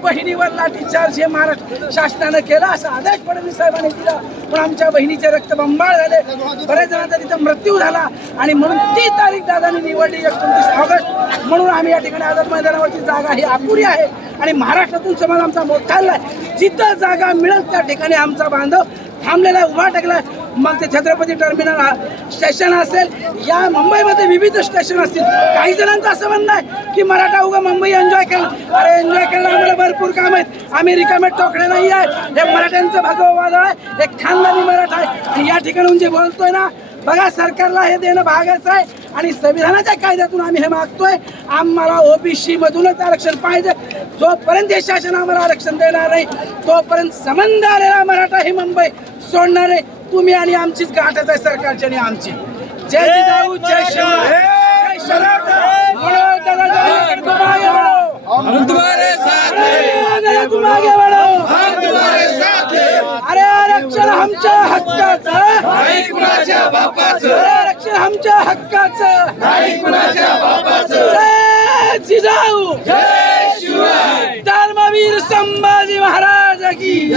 बहिणीवर लाठीचार्ज हे महाराष्ट्र शासनानं केला असा आदेश फडणवीस साहेबांनी दिला. पण आमच्या बहिणीचे रक्त बंबाळ झाले. बरेच जणांचा तिथं मृत्यू झाला. आणि म्हणून ती तारीख दादांनी निवडली एकोणतीस ऑगस्ट. म्हणून आम्ही या ठिकाणी आझाद मैदानावरची जागा ही अपुरी आहे. आणि महाराष्ट्रातून समाज आमचा मोठा आहे. जिथं जागा मिळेल त्या ठिकाणी आमचा बांधव थांबलेला आहे, उभा टाकला मग ते छत्रपती टर्मिनल हा- स्टेशन असेल. या मुंबईमध्ये विविध स्टेशन असतील. काही जणांचं असं म्हणणं आहे की मराठा उगा मुंबई एन्जॉय केलं. अरे एन्जॉय केलं. आम्हाला भरपूर काम आहेत. आम्ही रिकामे टोकणे नाही आहे. हे मराठ्यांचं भगववाद आहे. एक खानदानी मराठा आहे. आणि या ठिकाणून जे बोलतोय ना बघा सरकारला हे देणं भागाचं आहे. आणि संविधानाच्या कायद्यातून आम्ही हे मागतोय. आम्हाला ओबीसी मधूनच आरक्षण पाहिजे. जोपर्यंत हे शासन आम्हाला आरक्षण देणार नाही तोपर्यंत संबंध आलेला मराठा ही मुंबई सोडणार आहे तुम्ही आणि आमचीच गाठच आहे सरकारची आणि आमची. जय जिजाऊ जय शिवराय जय शिवराय अरे आरक्षण आमच्या हक्काचं. नाही कुणाच्या बापाचं अरे आरक्षण आमच्या हक्काचं नाही कुणाच्या बापाचं जय जिजाऊ. जय शिवराय धर्मवीर संभाजी महाराज की